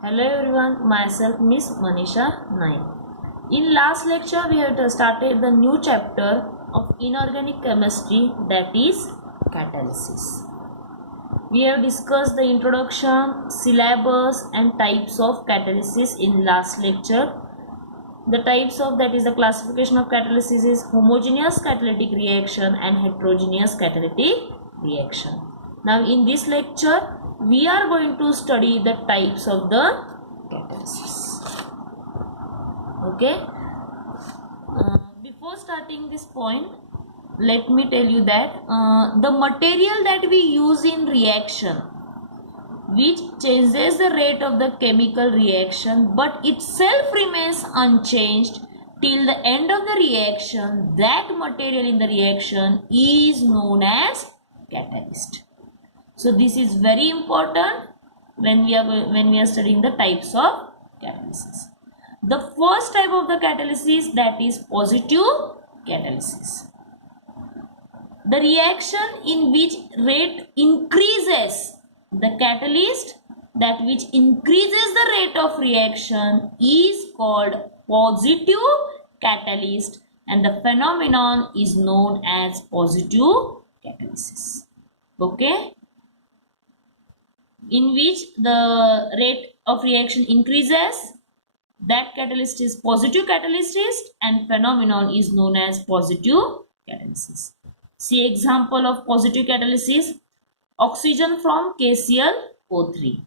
Hello everyone, myself Miss Manisha Naik. In last lecture we have started the new chapter of inorganic chemistry, that is catalysis. We have discussed the introduction, syllabus and types of catalysis in last lecture. The types of, that is the classification of catalysis, is homogeneous catalytic reaction and heterogeneous catalytic reaction. Now in this lecture we are going to study the types of the catalysis. Okay. Before starting this point, let me tell you that the material that we use in reaction, which changes the rate of the chemical reaction but itself remains unchanged till the end of the reaction, that material in the reaction is known as catalyst. So this is very important when we are studying the types of catalysis. The first type of the catalysis, that is positive catalysis. The reaction in which rate increases, the catalyst that which increases the rate of reaction is called positive catalyst, and the phenomenon is known as positive catalysis. Okay, in which the rate of reaction increases, that catalyst is positive catalyst and phenomenon is known as positive catalysis. See example of positive catalysis: oxygen from KClO3.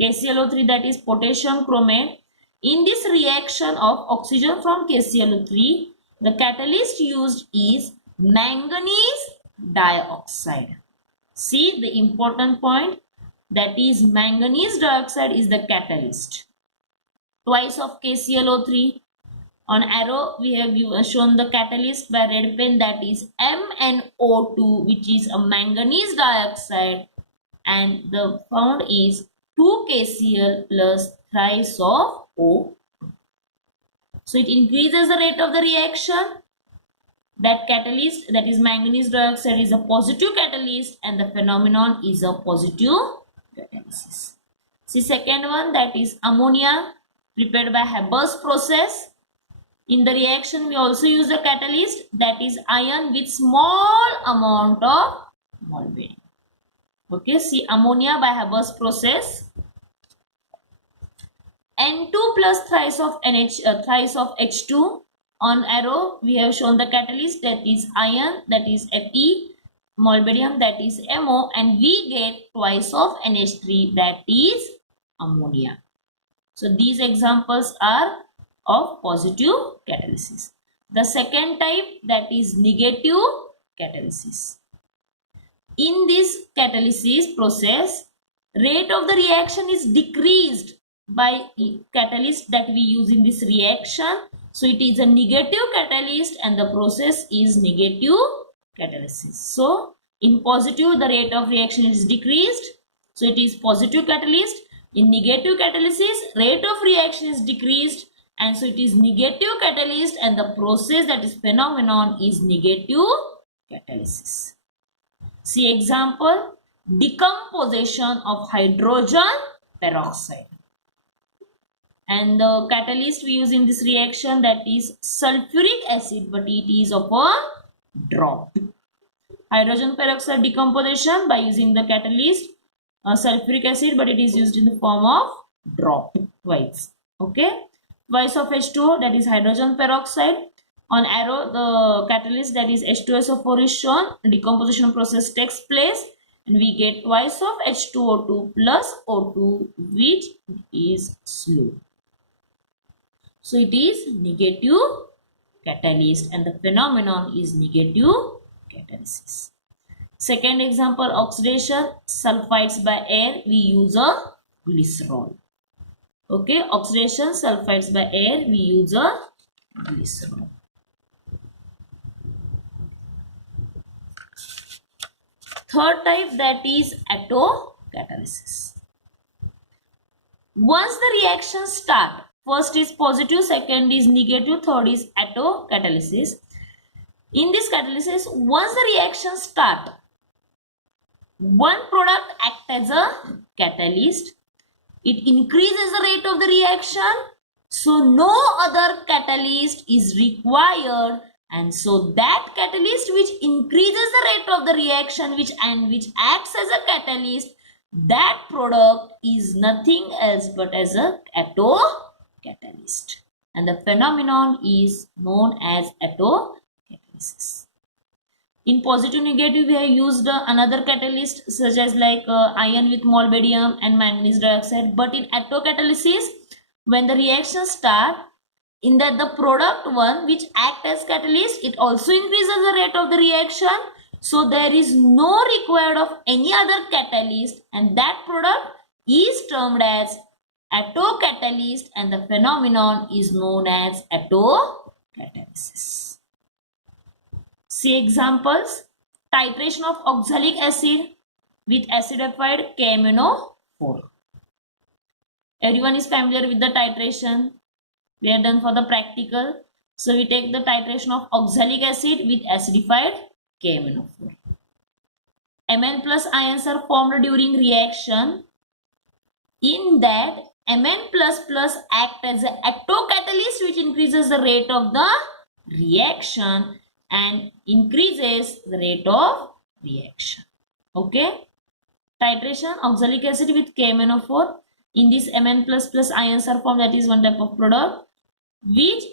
KClO3, that is potassium chromate. In this reaction of oxygen from KClO3, the catalyst used is manganese dioxide. See the important point, that is manganese dioxide is the catalyst. Twice of KClO3. On arrow we have shown the catalyst by red pen, that is MnO2, which is a manganese dioxide, and the found is 2 KCl plus thrice of O. So it increases the rate of the reaction. That catalyst, that is manganese dioxide, is a positive catalyst and the phenomenon is a positive catalysis. See second one, that is ammonia prepared by Haber's process. In the reaction we also use a catalyst, that is iron with small amount of molybdenum. Okay, see ammonia by Haber's process. N2 plus thrice of H2. On arrow we have shown the catalyst, that is iron, that is Fe, molybdenum, that is MO, and we get twice of NH3, that is ammonia. So these examples are of positive catalysis. The second type, that is negative catalysis. In this catalysis process, rate of the reaction is decreased by catalyst that we use in this reaction. So it is a negative catalyst and the process is negative catalysis. So in positive the rate of reaction is decreased, so it is positive catalyst. In negative catalysis, rate of reaction is decreased, and so it is negative catalyst and the process, that is phenomenon, is negative catalysis. See example: decomposition of hydrogen peroxide. And the catalyst we use in this reaction, that is sulfuric acid, but it is of a drop. Hydrogen peroxide decomposition by using the catalyst sulfuric acid, but it is used in the form of drop twice. Okay, twice of H2O, that is hydrogen peroxide. On arrow the catalyst, that is H2SO4, is shown. The decomposition process takes place and we get twice of H2O2 plus O2, which is slow. So it is negative catalyst and the phenomenon is negative catalysis. Second example, oxidation sulfides by air, we use a glycerol. Okay, oxidation sulfides by air, we use a glycerol. Third type, that is attocatalysis. Once the reaction start, first is positive, second is negative, third is attocatalysis. In this catalysis, once the reaction start, one product acts as a catalyst it increases the rate of the reaction. So no other catalyst is required, and so that catalyst which increases the rate of the reaction which acts as a catalyst, that product is nothing else but as a catocatalyst, and the phenomenon is known as attocatalysis. In positive negative, we have used another catalyst such as like iron with molybdenum and manganese dioxide. But in attocatalysis, when the reaction start, in that the product one which act as catalyst, it also increases the rate of the reaction. So there is no required of any other catalyst, and that product is termed as attocatalyst, and the phenomenon is known as attocatalysis. See examples. Titration of oxalic acid with acidified KMnO4. Everyone is familiar with the titration. We are done for the practical. So we take the titration of oxalic acid with acidified KMnO4. Mn plus ions are formed during reaction. In that, Mn plus plus act as an attocatalyst which increases the rate of the reaction and increases the rate of reaction. Okay. Titration oxalic acid with KMnO4. In this, Mn plus plus ions are formed. That is one type of product which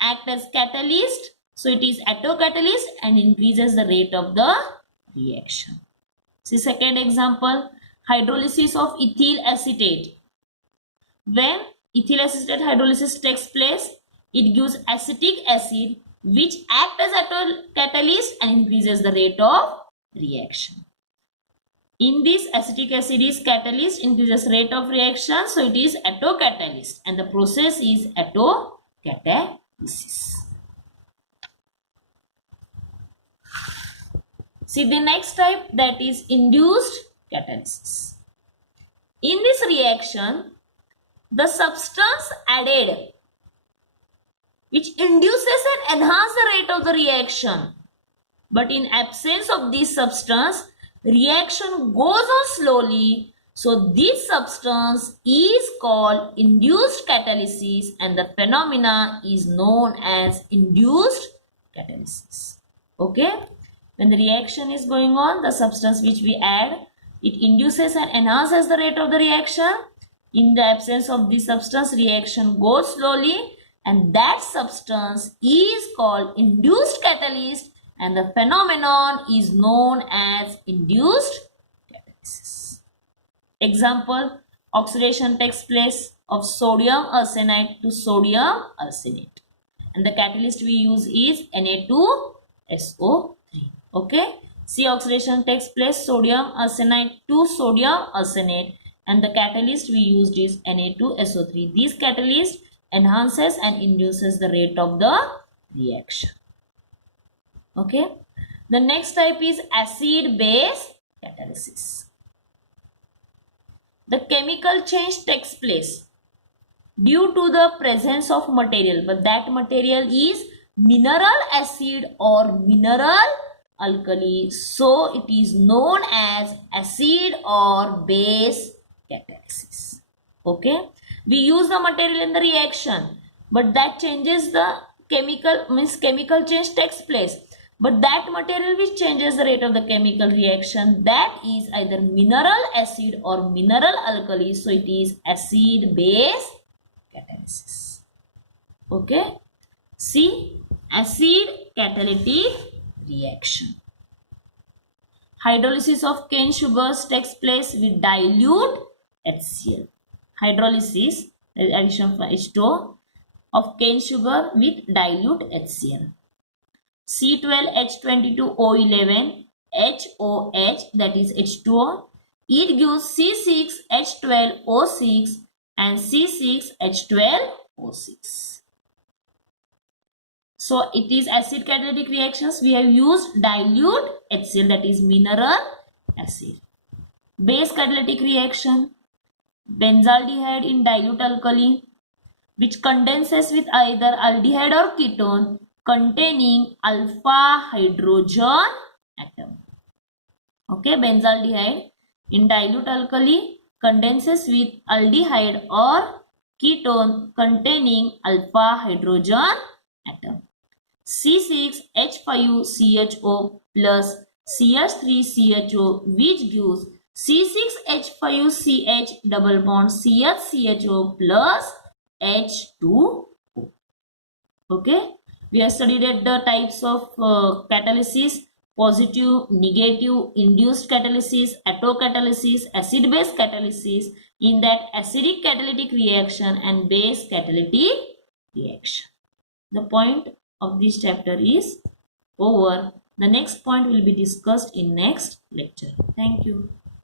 act as catalyst. So it is attocatalyst and increases the rate of the reaction. See second example. Hydrolysis of ethyl acetate. When ethyl acetate hydrolysis takes place, it gives acetic acid which acts as attocatalyst and increases the rate of reaction. In this, acetic acid is catalyst, increases rate of reaction, so it is attocatalyst, and the process is attocatalysis. See the next type, that is induced catalysis. In this reaction, the substance added which induces and enhances the rate of the reaction, but in absence of this substance, reaction goes on slowly. So this substance is called induced catalysis, and the phenomena is known as induced catalysis. Okay. When the reaction is going on, the substance which we add, it induces and enhances the rate of the reaction. In the absence of this substance, reaction goes slowly, and that substance is called induced catalyst, and the phenomenon is known as induced catalysis. Example, oxidation takes place of sodium arsenide to sodium arsenate, and the catalyst we use is Na2SO3. Okay, see, oxidation takes place sodium arsenide to sodium arsenate, and the catalyst we used is Na2SO3. This catalyst enhances and induces the rate of the reaction. Okay, the next type is acid-base catalysis. The chemical change takes place due to the presence of material, but that material is mineral acid or mineral alkali, so it is known as acid or base catalysis. Okay, we use the material in the reaction, but that changes the chemical change takes place, but that material which changes the rate of the chemical reaction, that is either mineral acid or mineral alkali, so it is acid base catalysis. Okay, see, acid catalytic reaction. Hydrolysis of cane sugars takes place with dilute HCl. Hydrolysis, addition of H2O, of cane sugar with dilute HCl. C12H22O11 HOH, that is H2O. It gives C6H12O6 and C6H12O6. So it is acid catalytic reactions. We have used dilute HCl, that is mineral acid. Base catalytic reaction, benzaldehyde in dilute alkali, which condenses with either aldehyde or ketone containing alpha hydrogen atom. Okay, benzaldehyde in dilute alkali condenses with aldehyde or ketone containing alpha hydrogen atom. C6H5CHO plus CH3CHO, which gives C6H5CH double bond CHCHO plus H2O. Okay, we have studied the types of catalysis: positive, negative, induced catalysis, autocatalysis, acid-base catalysis. In that, acidic catalytic reaction and base catalytic reaction. The point of this chapter is over. The next point will be discussed in next lecture. Thank you.